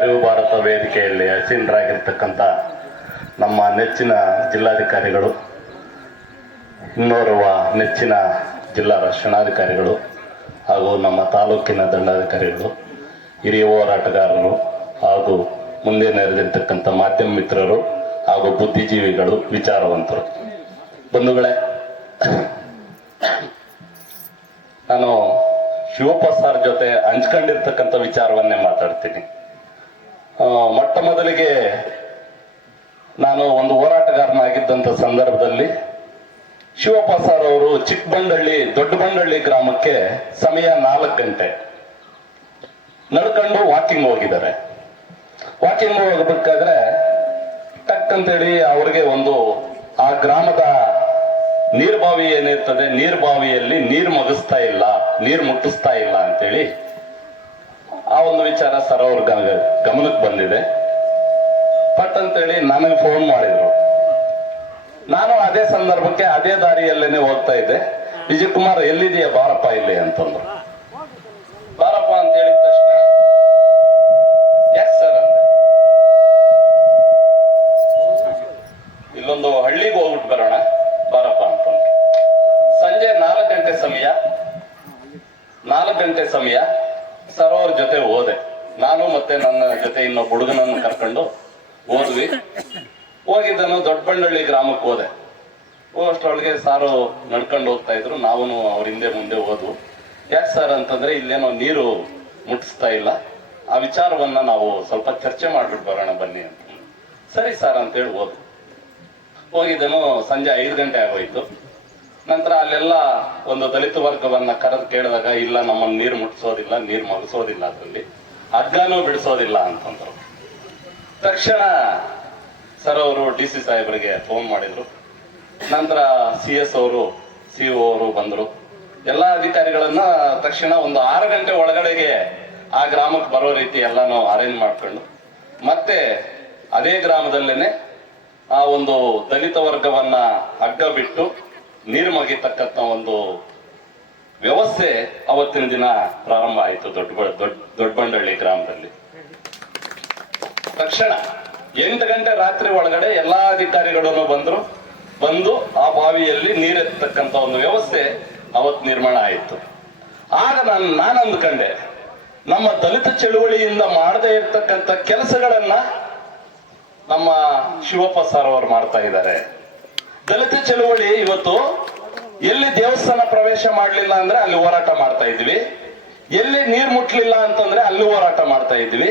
ಅರಿವು ಭಾರತ ವೇದಿಕೆಯಲ್ಲಿ ಹಸೀನರಾಗಿರ್ತಕ್ಕಂಥ ನಮ್ಮ ನೆಚ್ಚಿನ ಜಿಲ್ಲಾಧಿಕಾರಿಗಳು, ಇನ್ನೋರ್ವ ನೆಚ್ಚಿನ ಜಿಲ್ಲಾ ರಕ್ಷಣಾಧಿಕಾರಿಗಳು ಹಾಗೂ ನಮ್ಮ ತಾಲೂಕಿನ ದಂಡಾಧಿಕಾರಿಗಳು, ಹಿರಿಯ ಹೋರಾಟಗಾರರು ಹಾಗೂ ಮುಂದೆ ನೆರೆದಿರ್ತಕ್ಕಂಥ ಮಾಧ್ಯಮ ಮಿತ್ರರು ಹಾಗೂ ಬುದ್ಧಿಜೀವಿಗಳು, ವಿಚಾರವಂತರು. ಬಂಧುಗಳೇ, ನಾನು ಶಿವಪ್ಪ ಸರ್ ಜೊತೆ ಹಂಚ್ಕೊಂಡಿರ್ತಕ್ಕಂಥ ವಿಚಾರವನ್ನೇ ಮಾತಾಡ್ತೀನಿ. ಮೊಟ್ಟ ಮೊದಲಿಗೆ ನಾನು ಒಂದು ಹೋರಾಟಗಾರನಾಗಿದ್ದಂಥ ಸಂದರ್ಭದಲ್ಲಿ ಶಿವಪ್ಪ ಸರ್ ಅವರು ಚಿಕ್ಕಬಂಡಳ್ಳಿ ದೊಡ್ಡಬಂಡಳ್ಳಿ ಗ್ರಾಮಕ್ಕೆ ಸಮಯ ನಾಲ್ಕು ಗಂಟೆ. ನಡ್ಕೊಂಡು ವಾಕಿಂಗ್ ಹೋಗಿದ್ದಾರೆ. ವಾಕಿಂಗ್ ಹೋಗಬೇಕಾದ್ರೆ ಟಕ್ ಅಂತೇಳಿ ಅವ್ರಿಗೆ ಒಂದು ಆ ಗ್ರಾಮದ ನೀರ್ಬಾವಿ ಏನಿರ್ತದೆ, ನೀರ್ಬಾವಿಯಲ್ಲಿ ನೀರು ಮಗಿಸ್ತಾ ಇಲ್ಲ, ನೀರು ಮುಟ್ಟಿಸ್ತಾ ಇಲ್ಲ ಅಂತೇಳಿ ಆ ಒಂದು ವಿಚಾರ ಸರ್ ಅವ್ರ ಗಮನಕ್ಕೆ ಬಂದಿದೆ. ಪಟ್ ಅಂತೇಳಿ ನನಗೆ ಫೋನ್ ಮಾಡಿದ್ರು. ನಾನು ಅದೇ ಸಂದರ್ಭಕ್ಕೆ ಅದೇ ದಾರಿಯಲ್ಲೇನೆ ಹೋಗ್ತಾ ಇದ್ದೆ. ವಿಜಯಕುಮಾರ್ ಎಲ್ಲಿದೆಯಾ ಬಾರಪ್ಪ ಇಲ್ಲಿ ಅಂತಂದ್ರು. ಬಾರಪ್ಪ ಅಂತ ಹೇಳಿದ ತಕ್ಷಣ ಎಸ್ ಸರ್ ಅಂದೆ? ಇಲ್ಲೊಂದು ಹಳ್ಳಿಗೆ ಹೋಗ್ಬಿಟ್ಟು ಬರೋಣ, ಬಾರಪ್ಪ ಅಂತಂದ್ರು. ಸಂಜೆ ನಾಲ್ಕು ಗಂಟೆ ಸಮಯ, ನಾಲ್ಕು ಗಂಟೆ ಸಮಯ ಸರ್ ಅವ್ರ ಜೊತೆ ಹೋದೆ. ನಾನು ಮತ್ತೆ ನನ್ನ ಜೊತೆ ಇನ್ನೊಬ್ಬ ಹುಡುಗನನ್ನು ಕರ್ಕೊಂಡು ಹೋದ್ವಿ. ಹೋಗಿದ್ದನು ದೊಡ್ಡಬಳ್ಳಳ್ಳಿ ಗ್ರಾಮಕ್ಕೆ ಹೋದೆ. ಅಷ್ಟರೊಳಗೆ ಸಾರು ನಡ್ಕೊಂಡು ಹೋಗ್ತಾ ಇದ್ರು. ನಾವು ಅವ್ರ ಹಿಂದೆ ಮುಂದೆ ಹೋದ್ವು. ಯಾಕೆ ಸರ್ ಅಂತಂದ್ರೆ ಇಲ್ಲೇನೋ ನೀರು ಮುಟ್ಟಿಸ್ತಾ ಇಲ್ಲ. ಆ ವಿಚಾರವನ್ನ ನಾವು ಸ್ವಲ್ಪ ಚರ್ಚೆ ಮಾಡ್ಬಿಟ್ಟು ಬರೋಣ ಬನ್ನಿ ಅಂತ. ಸರಿ ಸರ್ ಅಂತೇಳಿ ಹೋದ್ವು. ಹೋಗಿದ್ದನು ಸಂಜೆ ಐದು ಗಂಟೆ ಆಗೋಯ್ತು. ನಂತರ ಅಲ್ಲೆಲ್ಲ ಒಂದು ದಲಿತ ವರ್ಗವನ್ನ ಕರೆದು ಕೇಳಿದಾಗ, ಇಲ್ಲ, ನಮ್ಮನ್ನು ನೀರು ಮುಟ್ಟಿಸೋದಿಲ್ಲ ನೀರು ಮಗಿಸೋದಿಲ್ಲ ಅದರಲ್ಲಿ. ಹಗ್ಗನೂ ಬಿಡಿಸೋದಿಲ್ಲ ಅಂತಂದ್ರು. ತಕ್ಷಣ ಸರ್ ಅವರು ಡಿ ಸಿ ಸಾಹೇಬರಿಗೆ ಫೋನ್ ಮಾಡಿದ್ರು. ನಂತರ ಸಿ ಎಸ್ ಅವರು, ಸಿ ಅವರು ಬಂದರು. ಎಲ್ಲಾ ಅಧಿಕಾರಿಗಳನ್ನ ತಕ್ಷಣ ಒಂದು ಆರು ಗಂಟೆ ಒಳಗಡೆಗೆ ಆ ಗ್ರಾಮಕ್ಕೆ ಬರೋ ರೀತಿ ಎಲ್ಲಾನು ಅರೇಂಜ್ ಮಾಡ್ಕೊಂಡು, ಮತ್ತೆ ಅದೇ ಗ್ರಾಮದಲ್ಲೇನೆ ಆ ಒಂದು ದಲಿತ ವರ್ಗವನ್ನ ಹಗ್ಗ ಬಿಟ್ಟು ನೀರು ಮಗಿತಕ್ಕಂತ ಒಂದು ವ್ಯವಸ್ಥೆ ಅವತ್ತಿನ ದಿನ ಪ್ರಾರಂಭ ಆಯಿತು ದೊಡ್ಡ ದೊಡ್ಡ ದೊಡ್ಡಬಂಡಳ್ಳಿ ಗ್ರಾಮದಲ್ಲಿ. ತಕ್ಷಣ ಎಂಟು ಗಂಟೆ ರಾತ್ರಿ ಒಳಗಡೆ ಎಲ್ಲಾ ಅಧಿಕಾರಿಗಳನ್ನು ಬಂದ್ರು, ಬಂದು ಆ ಬಾವಿಯಲ್ಲಿ ನೀರೆತ್ತಕ್ಕಂತ ಒಂದು ವ್ಯವಸ್ಥೆ ಅವತ್ತು ನಿರ್ಮಾಣ ಆಯಿತು. ಆಗ ನಾನು ನಾನು ಅಂದ್ಕೊಂಡೆ ನಮ್ಮ ದಲಿತ ಚಳುವಳಿಯಿಂದ ಮಾಡದೇ ಇರ್ತಕ್ಕಂಥ ಕೆಲಸಗಳನ್ನ ನಮ್ಮ ಶಿವಪ್ಪ ಸರ್ ಅವರು ಮಾಡ್ತಾ ಇದ್ದಾರೆ. ದಲಿತ ಚಳುವಳಿ ಇವತ್ತು ಎಲ್ಲಿ ದೇವಸ್ಥಾನ ಪ್ರವೇಶ ಮಾಡಲಿಲ್ಲ ಅಂದ್ರೆ ಅಲ್ಲಿ ಹೋರಾಟ ಮಾಡ್ತಾ ಇದ್ವಿ. ಎಲ್ಲಿ ನೀರ್ ಮುಟ್ಲಿಲ್ಲ ಅಂತಂದ್ರೆ ಅಲ್ಲಿ ಹೋರಾಟ ಮಾಡ್ತಾ ಇದ್ವಿ.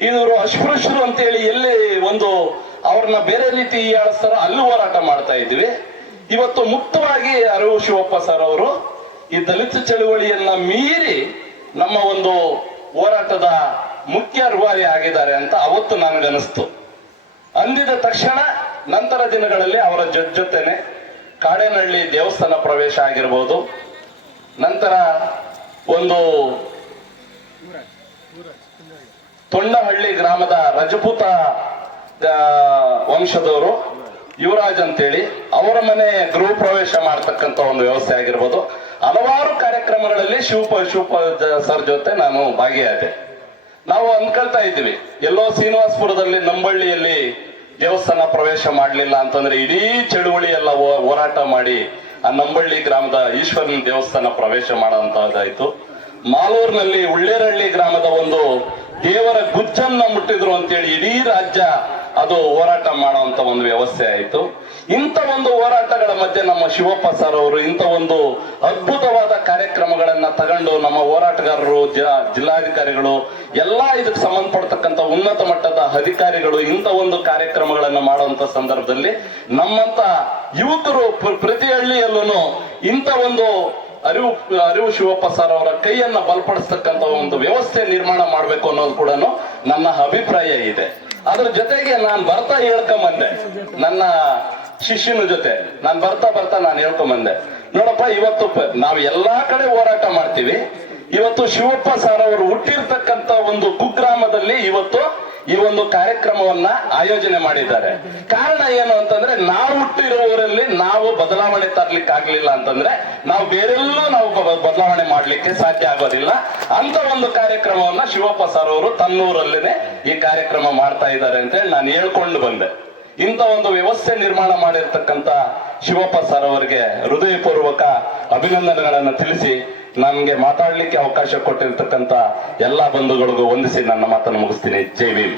ಇವರು ಅಸ್ಪೃಶ್ಯರು ಅಂತೇಳಿ ಎಲ್ಲಿ ಒಂದು ಅವ್ರನ್ನ ಬೇರೆ ರೀತಿ ಆಡಿಸ್ತಾರೋ ಅಲ್ಲಿ ಹೋರಾಟ ಮಾಡ್ತಾ ಇದ್ವಿ. ಇವತ್ತು ಮುಕ್ತವಾಗಿ ಅರಿವು ಶಿವಪ್ಪ ಸರ್ ಅವರು ಈ ದಲಿತ ಚಳುವಳಿಯನ್ನ ಮೀರಿ ನಮ್ಮ ಒಂದು ಹೋರಾಟದ ಮುಖ್ಯ ರೂವಾರಿ ಆಗಿದ್ದಾರೆ ಅಂತ ಅವತ್ತು ನನಗನಿಸ್ತು ಅಂದಿದ ತಕ್ಷಣ ನಂತರ ದಿನಗಳಲ್ಲಿ ಅವರ ಜೊತೆ ಜೊತೆನೆ ಕಾಡೇನಹಳ್ಳಿ ದೇವಸ್ಥಾನ ಪ್ರವೇಶ ಆಗಿರ್ಬೋದು. ನಂತರ ಒಂದು ತೊಂಡಹಳ್ಳಿ ಗ್ರಾಮದ ರಜಪೂತ ವಂಶದವರು ಯುವರಾಜ್ ಅಂತೇಳಿ ಅವರ ಮನೆ ಗೃಹ ಪ್ರವೇಶ ಮಾಡತಕ್ಕಂತ ಒಂದು ವ್ಯವಸ್ಥೆ ಆಗಿರ್ಬೋದು. ಹಲವಾರು ಕಾರ್ಯಕ್ರಮಗಳಲ್ಲಿ ಶಿವಪ ಶಿವಪ ಸರ್ ಜೊತೆ ನಾನು ಭಾಗಿಯಾದೆ. ನಾವು ಅನ್ಕೊಳ್ತಾ ಇದ್ವಿ ಎಲ್ಲೋ ಶ್ರೀನಿವಾಸಪುರದಲ್ಲಿ ನಂಬಳ್ಳಿಯಲ್ಲಿ ದೇವಸ್ಥಾನ ಪ್ರವೇಶ ಮಾಡಲಿಲ್ಲ ಅಂತಂದ್ರೆ ಇಡೀ ಚಳುವಳಿ ಎಲ್ಲ ಹೋರಾಟ ಮಾಡಿ ಆ ನಂಬಳ್ಳಿ ಗ್ರಾಮದ ಈಶ್ವರನ ದೇವಸ್ಥಾನ ಪ್ರವೇಶ ಮಾಡುವಂತಹದ್ದಾಯ್ತು ಮಾಲೂರಿನಲ್ಲಿ ಉಳ್ಳೇರಹಳ್ಳಿ ಗ್ರಾಮದ ಒಂದು ದೇವರ ಗುಜ್ಜನ್ನ ಮುಟ್ಟಿದ್ರು ಅಂತೇಳಿ ಇಡೀ ರಾಜ್ಯ ಅದು ಹೋರಾಟ ಮಾಡುವಂತ ಒಂದು ವ್ಯವಸ್ಥೆ ಆಯಿತು. ಇಂಥ ಒಂದು ಹೋರಾಟಗಳ ಮಧ್ಯೆ ನಮ್ಮ ಶಿವಪ್ಪ ಸರ್ ಅವರು ಇಂಥ ಒಂದು ಅದ್ಭುತವಾದ ಕಾರ್ಯಕ್ರಮಗಳನ್ನ ತಗೊಂಡು ನಮ್ಮ ಹೋರಾಟಗಾರರು ಜಿಲ್ಲಾಧಿಕಾರಿಗಳು, ಎಲ್ಲಾ ಇದಕ್ಕೆ ಸಂಬಂಧಪಡ್ತಕ್ಕಂಥ ಉನ್ನತ ಮಟ್ಟದ ಅಧಿಕಾರಿಗಳು ಇಂಥ ಒಂದು ಕಾರ್ಯಕ್ರಮಗಳನ್ನ ಮಾಡುವಂತ ಸಂದರ್ಭದಲ್ಲಿ ನಮ್ಮಂತ ಯುವಕರು ಪ್ರ- ಪ್ರತಿ ಹಳ್ಳಿಯಲ್ಲೂ ಇಂಥ ಒಂದು ಅರಿವು ಅರಿವು ಶಿವಪ್ಪ ಸರ್ ಅವರ ಕೈಯನ್ನ ಬಲಪಡಿಸ್ತಕ್ಕಂಥ ಒಂದು ವ್ಯವಸ್ಥೆ ನಿರ್ಮಾಣ ಮಾಡಬೇಕು ಅನ್ನೋದು ಕೂಡ ನನ್ನ ಅಭಿಪ್ರಾಯ ಇದೆ. ಅದ್ರ ಜೊತೆಗೆ ನಾನು ಬರ್ತಾ ಹೇಳ್ಕೊಂಬಂದೆ. ನನ್ನ ಶಿಷ್ಯನ ಜೊತೆ. ನಾನು ಬರ್ತಾ ಬರ್ತಾ ನಾನು ಹೇಳ್ಕೊಂಬಂದೆ. ನೋಡಪ್ಪ, ಇವತ್ತು ನಾವು ಎಲ್ಲಾ ಕಡೆ ಹೋರಾಟ ಮಾಡ್ತೀವಿ. ಇವತ್ತು ಶಿವಪ್ಪ ಸರ್ ಅವರು ಹುಟ್ಟಿರ್ತಕ್ಕಂತ ಒಂದು ಕುಗ್ರಾಮದಲ್ಲಿ ಇವತ್ತು ಈ ಒಂದು ಕಾರ್ಯಕ್ರಮವನ್ನ ಆಯೋಜನೆ ಮಾಡಿದ್ದಾರೆ. ಕಾರಣ ಏನು ಅಂತಂದ್ರೆ, ನಾವು ಹುಟ್ಟಿರುವವರಲ್ಲಿ ನಾವು ಬದಲಾವಣೆ ತರ್ಲಿಕ್ಕೆ ಆಗ್ಲಿಲ್ಲ ಅಂತಂದ್ರೆ, ನಾವು ಬೇರೆಲ್ಲೂ ನಾವು ಬದಲಾವಣೆ ಮಾಡ್ಲಿಕ್ಕೆ ಸಾಧ್ಯ ಆಗೋದಿಲ್ಲ. ಅಂತ ಒಂದು ಕಾರ್ಯಕ್ರಮವನ್ನ ಶಿವಪ್ಪ ಸರ್ ಅವರು ತನ್ನೂರಲ್ಲೇನೆ ಈ ಕಾರ್ಯಕ್ರಮ ಮಾಡ್ತಾ ಇದ್ದಾರೆ ಅಂತ ಹೇಳಿ ನಾನು ಹೇಳ್ಕೊಂಡು ಬಂದೆ. ಇಂಥ ಒಂದು ವ್ಯವಸ್ಥೆ ನಿರ್ಮಾಣ ಮಾಡಿರ್ತಕ್ಕಂಥ ಶಿವಪ್ಪ ಸರ್ ಅವರಿಗೆ ಹೃದಯಪೂರ್ವಕ ಅಭಿನಂದನೆಗಳನ್ನು ತಿಳಿಸಿ ನಮಗೆ ಮಾತಾಡಲಿಕ್ಕೆ ಅವಕಾಶ ಕೊಟ್ಟಿರ್ತಕ್ಕಂಥ ಎಲ್ಲಾ ಬಂಧುಗಳಿಗೂ ವಂದಿಸಿ ನನ್ನ ಮಾತನ್ನು ಮುಗಿಸ್ತೀನಿ. ಜೈ ಭೀಮ್.